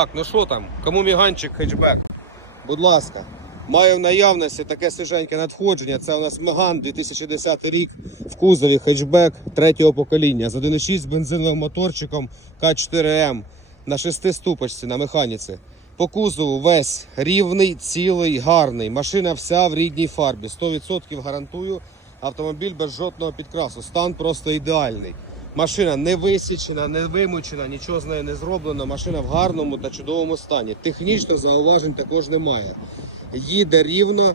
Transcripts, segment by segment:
Так, ну що там? Кому міганчик хетчбек? Будь ласка. Маю в наявності таке свіженьке надходження. Це у нас Меган 2010 рік в кузові хетчбек третього покоління з 1.6 з бензиновим моторчиком К4М на шестиступочці на механіці. По кузову весь рівний, цілий, гарний. Машина вся в рідній фарбі. 100% гарантую. Автомобіль без жодного підкрасу. Стан просто ідеальний. Машина не висічена, не вимучена, нічого з нею не зроблено. Машина в гарному та чудовому стані. Технічно зауважень також немає. Їде рівно,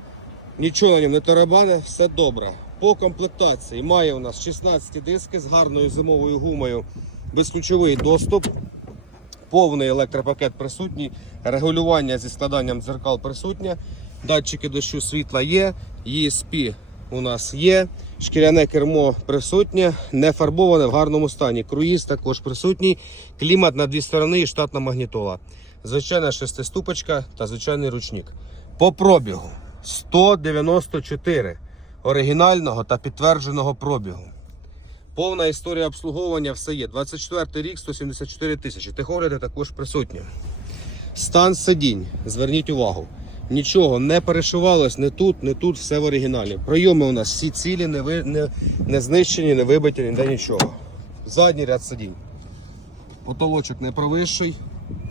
нічого на ньому не тарабане, все добре. По комплектації має у нас 16 диски з гарною зимовою гумою, безключовий доступ, повний електропакет присутній, регулювання зі складанням дзеркал присутнє, датчики дощу світла є, ESP у нас є, шкіряне кермо присутнє, не фарбоване в гарному стані. Круїз також присутній, клімат на дві сторони і штатна магнітола. Звичайна шестиступочка та звичайний ручник. По пробігу 194 оригінального та підтвердженого пробігу. Повна історія обслуговування все є. 24 рік, 174 тисячі. Техогляди також присутні. Стан сидінь. Зверніть увагу. Нічого не перешивалось не тут, не тут, все в оригіналі. Прийоми у нас всі цілі, не, ви, не, не знищені, не вибиті, ніде нічого. Задній ряд сидінь. Потолочок не провищий,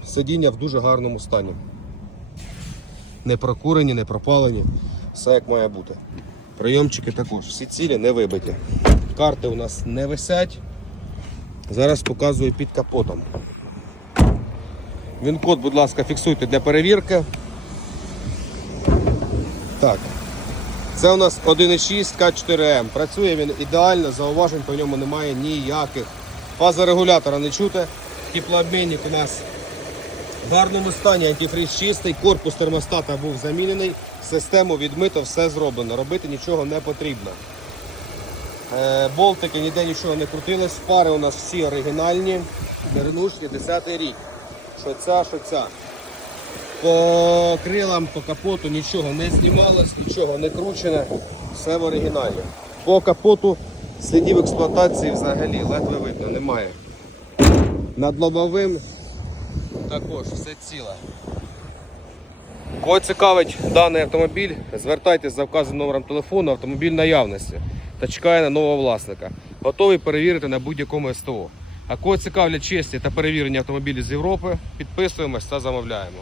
сидіння в дуже гарному стані. Не прокурені, не пропалені. Все як має бути. Прийомчики також. Всі цілі не вибиті. Карти у нас не висять. Зараз показую під капотом. Він код, будь ласка, фіксуйте для перевірки. Так. Це у нас 1.6 К4М. Працює він ідеально, зауважень по ньому немає ніяких. Фаза регулятора не чути. Теплообмінник у нас в гарному стані, антифриз чистий, корпус термостата був замінений, систему відмито, все зроблено. Робити нічого не потрібно. Е, Болтики ніде нічого не крутилось. Фари у нас всі оригінальні. Дернушні, 10 рік. Що ця, що ця. По крилам, по капоту нічого не знімалось, нічого не кручене. Все в оригіналі. По капоту слідів експлуатації взагалі ледве видно, немає. Над лобовим також все ціле. Кого цікавить даний автомобіль, звертайтесь за вказаним номером телефону, автомобіль наявності та чекає на нового власника. Готовий перевірити на будь-якому СТО. А кого цікавлять чесні та перевірені автомобілі з Європи, підписуємось та замовляємо.